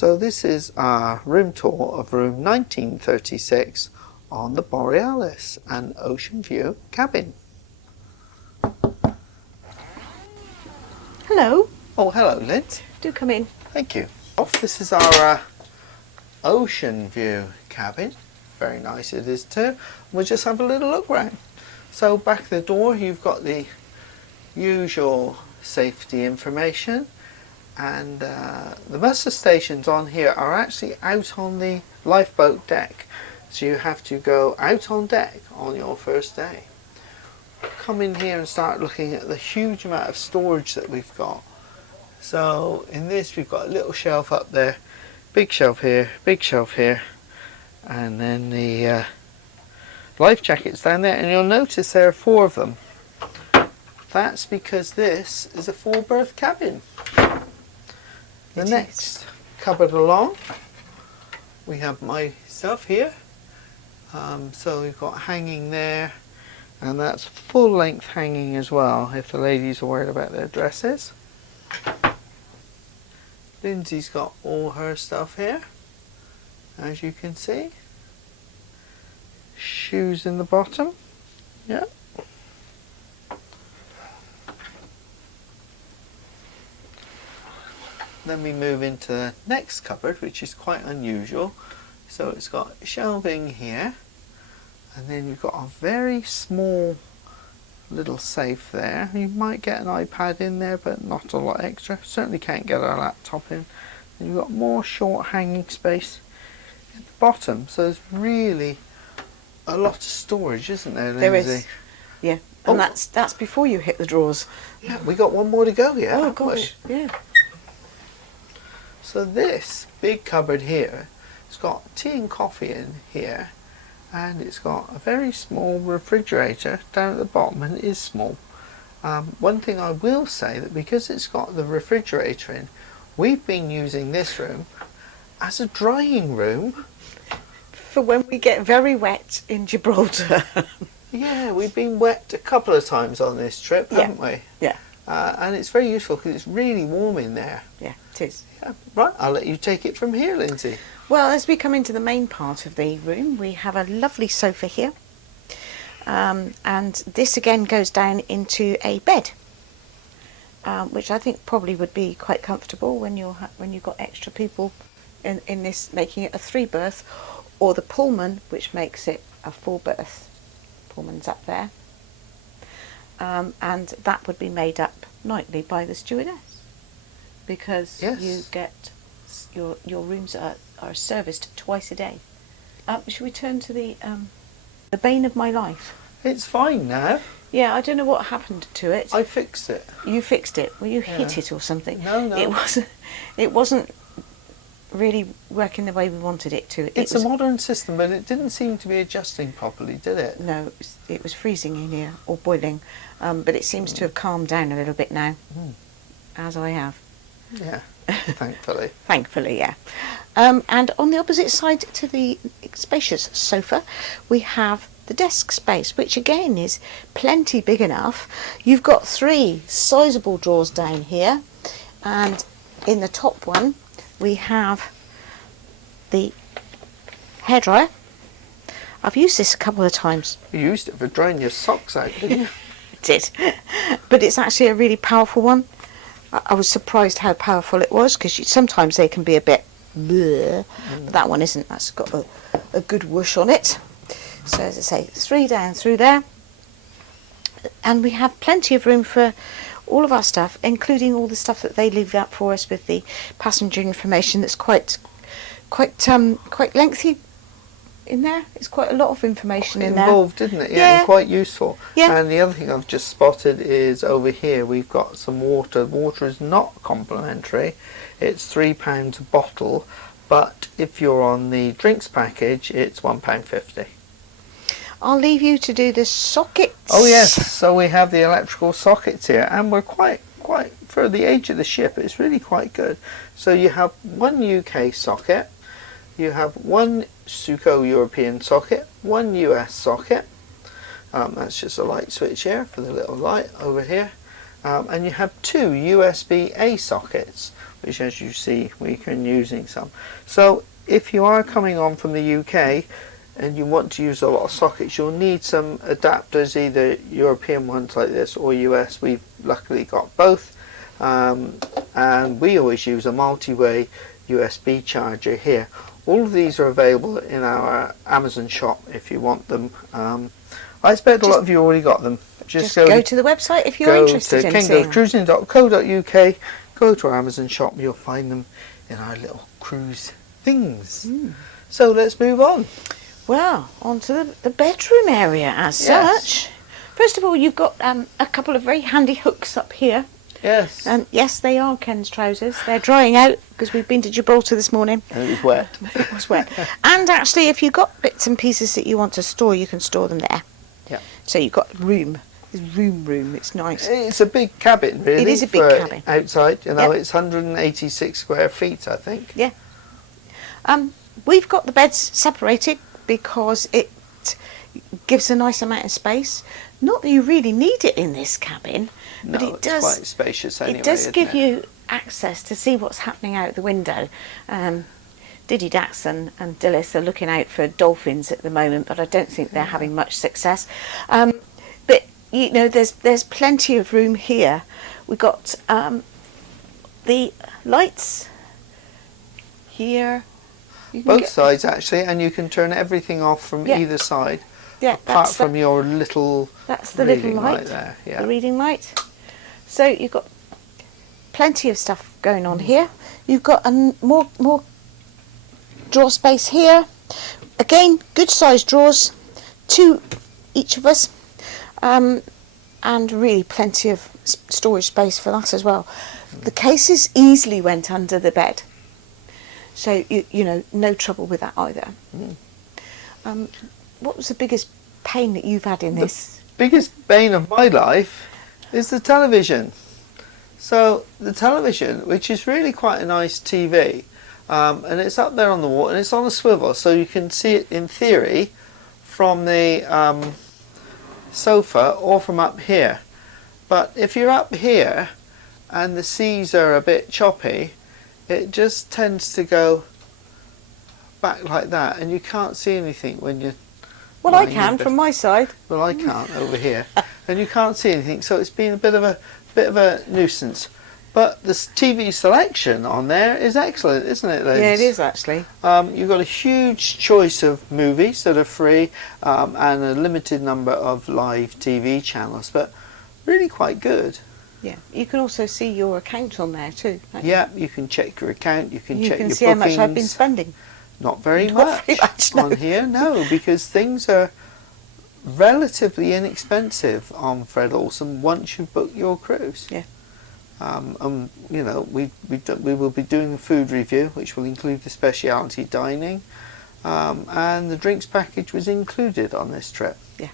So this is our room tour of room 1936 on the Borealis and Ocean View cabin. Hello. Oh, hello, Liz. Do come in. Thank you. This is our Ocean View cabin. Very nice it is too. We'll just have a little look round. So back of the door you've got the usual safety information, and the muster stations on here are actually out on the lifeboat deck, so you have to go out on deck on your first day. Come in here and start looking at the huge amount of storage that we've got. So in this we've got a little shelf up there, big shelf here, and then the life jackets down there, and you'll notice there are 4 of them. That's because this is a 4-berth cabin. The next cupboard along, we have my stuff here. So we've got hanging there, and that's full length hanging as well if the ladies are worried about their dresses. Lindsay's got all her stuff here, as you can see. Shoes in the bottom. Yeah. Then we move into the next cupboard, which is quite unusual. So it's got shelving here, and then you've got a very small little safe there. You might get an iPad in there, but not a lot extra. Certainly can't get a laptop in. And you've got more short hanging space at the bottom. So there's really a lot of storage, isn't there, Lindsay? There is. Yeah. And that's before you hit the drawers. Yeah, we got one more to go, yeah. Oh gosh, yeah. So this big cupboard here, it's got tea and coffee in here, and it's got a very small refrigerator down at the bottom, and it is small. One thing I will say, that because it's got the refrigerator in, we've been using this room as a drying room. For when we get very wet in Gibraltar. Yeah, we've been wet a couple of times on this trip, haven't we? Yeah. And it's very useful because it's really warm in there. Yeah, it is. Yeah. Right, I'll let you take it from here, Lindsay. Well, as we come into the main part of the room, we have a lovely sofa here. And this again goes down into a bed, which I think probably would be quite comfortable when you've got extra people in this, making it a 3-berth, or the Pullman, which makes it a 4-berth. Pullman's up there. And that would be made up nightly by the stewardess, because you get your rooms are serviced twice a day. Should we turn to the bane of my life? It's fine now. Yeah, I don't know what happened to it. I fixed it. You fixed it. Well, you hit it or something. No. It wasn't really working the way we wanted it to. It's a modern system, but it didn't seem to be adjusting properly, did it? No, it was freezing in here, or boiling, but it seems to have calmed down a little bit now, as I have. Yeah, thankfully. Thankfully, yeah. And on the opposite side to the spacious sofa, we have the desk space, which again is plenty big enough. You've got 3 sizable drawers down here, and in the top one we have the hairdryer. I've used this a couple of times. You used it for drying your socks out, didn't you? I did. But it's actually a really powerful one. I was surprised how powerful it was, because sometimes they can be a bit bleh, but that one isn't. That's got a good whoosh on it. So as I say, 3 down through there. And we have plenty of room for all of our stuff, including all the stuff that they leave out for us with the passenger information. That's quite lengthy in there. It's quite a lot of information in there. Involved, isn't it? Yeah, and quite useful. Yeah. And the other thing I've just spotted is over here we've got some water. Water is not complimentary. It's £3 a bottle, but if you're on the drinks package, it's £1.50. I'll leave you to do the sockets. Oh yes, so we have the electrical sockets here, and we're quite for the age of the ship, it's really quite good. So you have one UK socket, you have one Suco European socket, one US socket. That's just a light switch here for the little light over here, and you have 2 USB-A sockets, which, as you see, we can using some. So if you are coming on from the UK and you want to use a lot of sockets, you'll need some adapters, either European ones like this or US. We've luckily got both, and we always use a multi-way USB charger here. All of these are available in our Amazon shop if you want them. I expect a lot of you already got them. Just go to the website if you're interested in seeing them. KingDoveCruising.co.uk, go to our Amazon shop, you'll find them in our little cruise things. So let's move on. Well, on to the bedroom area as such. First of all, you've got a couple of very handy hooks up here. Yes. And yes, they are Ken's trousers. They're drying out because we've been to Gibraltar this morning. And it was wet. It was wet. And actually, if you've got bits and pieces that you want to store, you can store them there. Yeah. So you've got room. It's room. It's nice. It's a big cabin, really. It is a big cabin. Outside, it's 186 square feet, I think. Yeah. We've got the beds separated because it gives a nice amount of space. Not that you really need it in this cabin, but it does. Quite spacious anyway. It does give you access to see what's happening out the window. Diddy Dax and Dillis are looking out for dolphins at the moment, but I don't think they're having much success. But there's plenty of room here. We've got the lights here. Both sides actually, and you can turn everything off from either side. Yeah, apart from your little. That's the little light there. Yeah. The reading light. So you've got plenty of stuff going on here. You've got more drawer space here. Again, good sized drawers, 2 each of us, and really plenty of storage space for that as well. The cases easily went under the bed, so no trouble with that either. What was the biggest pain that you've had in this? The biggest bane of my life is the television. So the television, which is really quite a nice TV, and it's up there on the wall and it's on a swivel, so you can see it in theory from the sofa or from up here. But if you're up here and the seas are a bit choppy, it just tends to go back like that, and you can't see anything when you're. Well, I can from my side. Well, I can't over here, and you can't see anything. So it's been a bit of a nuisance. But the TV selection on there is excellent, isn't it, ladies? Yeah, it is actually. You've got a huge choice of movies that are free, and a limited number of live TV channels, but really quite good. Yeah, you can also see your account on there too. Yeah, you can check your account. You can check your bookings. You can see how much I've been spending. Not very much on here, no, because things are relatively inexpensive on Fred Olsen once you book your cruise. Yeah. We will be doing a food review, which will include the specialty dining, and the drinks package was included on this trip. Yeah.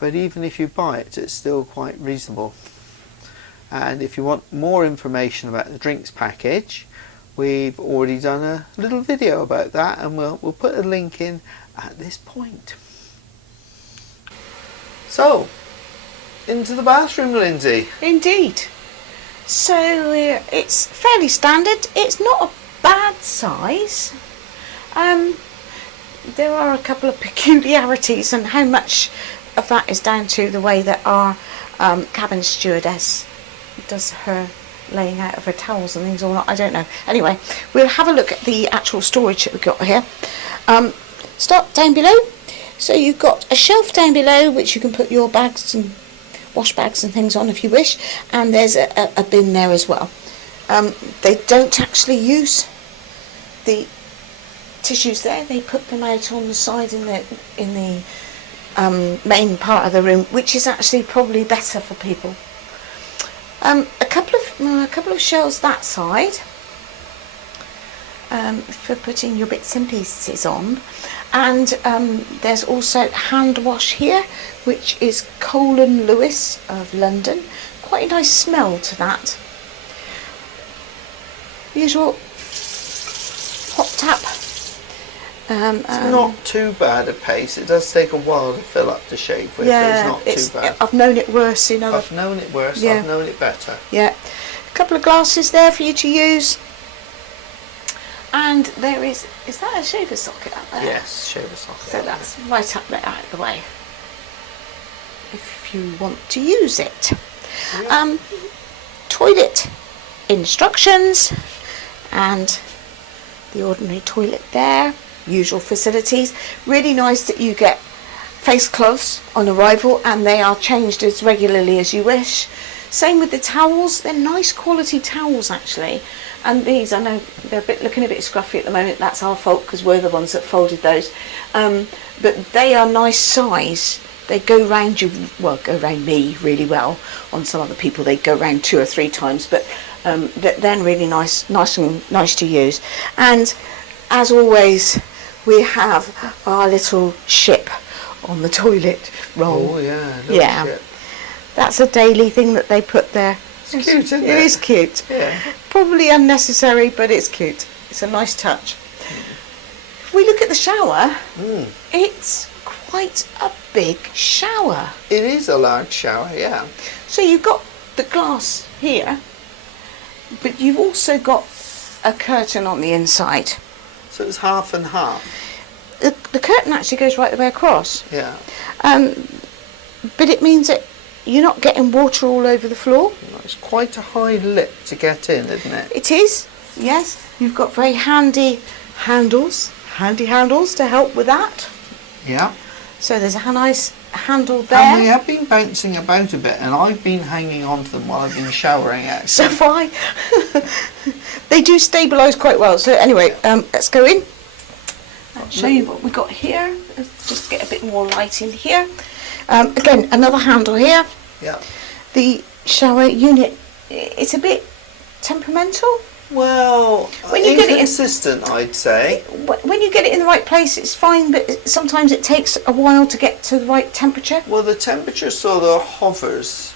But even if you buy it, it's still quite reasonable. And if you want more information about the drinks package, we've already done a little video about that, and we'll put a link in at this point. So, into the bathroom, Lindsay. Indeed. So it's fairly standard. It's not a bad size. There are a couple of peculiarities, and how much of that is down to the way that our cabin stewardess does her laying out of her towels and things or not, I don't know. Anyway, we'll have a look at the actual storage that we've got here. Start down below. So you've got a shelf down below which you can put your bags and wash bags and things on if you wish, and there's a bin there as well. They don't actually use the tissues there. They put them out on the side in the main part of the room, which is actually probably better for people. A couple of shelves that side for putting your bits and pieces on, and there's also hand wash here, which is Colin Lewis of London. Quite a nice smell to that. Usual hot tap. It's not too bad a pace. It does take a while to fill up the shave with, yeah, but it's not too bad. I've known it worse, I've known it worse, yeah. I've known it better. Yeah. A couple of glasses there for you to use. And there is that a shaver socket up there? Yes, shaver socket. So that's right up there out of the way, if you want to use it. Yeah. Toilet instructions and the ordinary toilet there, usual facilities. Really nice that you get face cloths on arrival and they are changed as regularly as you wish. Same with the towels, they're nice quality towels actually. And these, I know they're looking a bit scruffy at the moment, that's our fault because we're the ones that folded those. But they are nice size. They go round you, well, go round me really well. On some other people they go round 2 or 3 times, but they're really nice to use. And as always, we have our little ship on the toilet roll. Oh yeah, yeah. Ship. That's a daily thing that they put there. It's cute, isn't it? It is cute. Yeah. Probably unnecessary, but it's cute. It's a nice touch. If we look at the shower, it's quite a big shower. It is a large shower, yeah. So you've got the glass here, but you've also got a curtain on the inside. So it's half and half. The curtain actually goes right the way across. Yeah. But it means that you're not getting water all over the floor. It's quite a high lip to get in, isn't it? It is, yes. You've got very handy handles to help with that. Yeah. So there's a nice handle there. And they have been bouncing about a bit, and I've been hanging on to them while I've been showering, actually. So fine. They do stabilise quite well. So anyway, let's go in. I'll show you what we got here. Let's just get a bit more light in here. Again, another handle here. Yeah. The shower unit, it's a bit temperamental. Well, when you get it inconsistent, I'd say. When you get it in the right place, it's fine, but sometimes it takes a while to get to the right temperature. Well, the temperature sort of hovers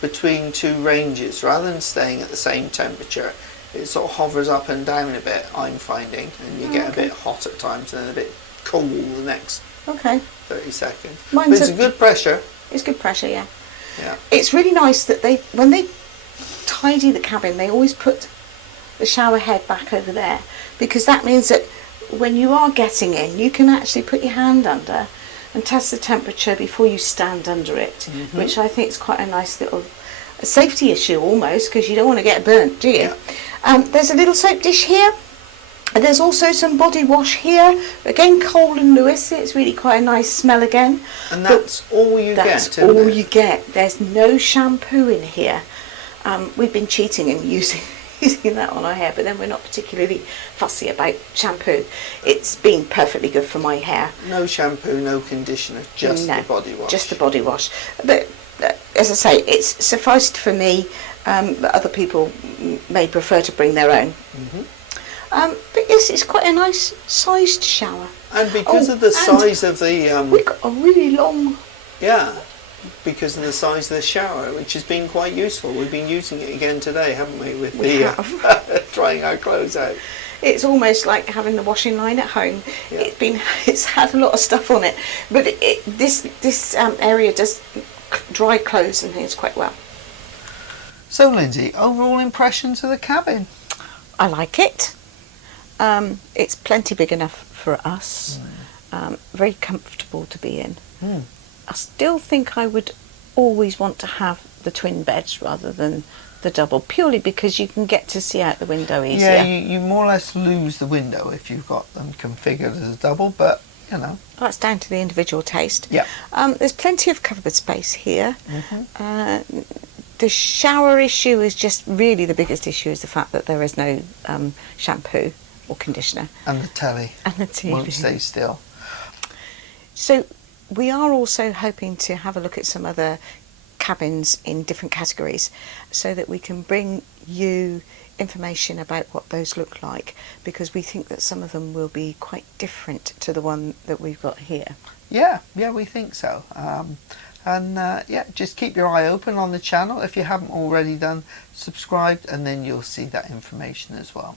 between 2 ranges rather than staying at the same temperature. It sort of hovers up and down a bit, I'm finding, and you get a bit hot at times and then a bit cool the next 30 seconds. But it's a good pressure. It's good pressure, yeah. Yeah. It's really nice that when they tidy the cabin, they always put the shower head back over there, because that means that when you are getting in, you can actually put your hand under and test the temperature before you stand under it, which I think is quite a nice little safety issue almost, because you don't want to get burnt, do you? Yeah. There's a little soap dish here. And there's also some body wash here. Again, Cole and Lewis. It's really quite a nice smell again. And that's all you get, That's all you get. There's no shampoo in here. We've been cheating and using that on our hair, but then we're not particularly fussy about shampoo. It's been perfectly good for my hair. No shampoo, no conditioner, just the body wash. Just the body wash. But as I say, it's sufficed for me. Other people may prefer to bring their own. But yes, it's quite a nice sized shower. And because of the size of the... we've got a really long... Yeah, because of the size of the shower, which has been quite useful. We've been using it again today, haven't we, with drying our clothes out. It's almost like having the washing line at home. Yeah. It's had a lot of stuff on it, but this area does dry clothes and things quite well. So, Lindsay, overall impressions of the cabin? I like it. It's plenty big enough for us. Very comfortable to be in. I still think I would always want to have the twin beds rather than the double, purely because you can get to see out the window easier. Yeah, you more or less lose the window if you've got them configured as a double, but you know. That's down to the individual taste. Yeah. There's plenty of cupboard space here. The shower issue is just really the biggest issue, is the fact that there is no shampoo or conditioner. And the telly. And the TV. Won't stay still. So we are also hoping to have a look at some other cabins in different categories, so that we can bring you information about what those look like, because we think that some of them will be quite different to the one that we've got here. Yeah, we think so. Just keep your eye open on the channel. If you haven't already done, subscribe, and then you'll see that information as well.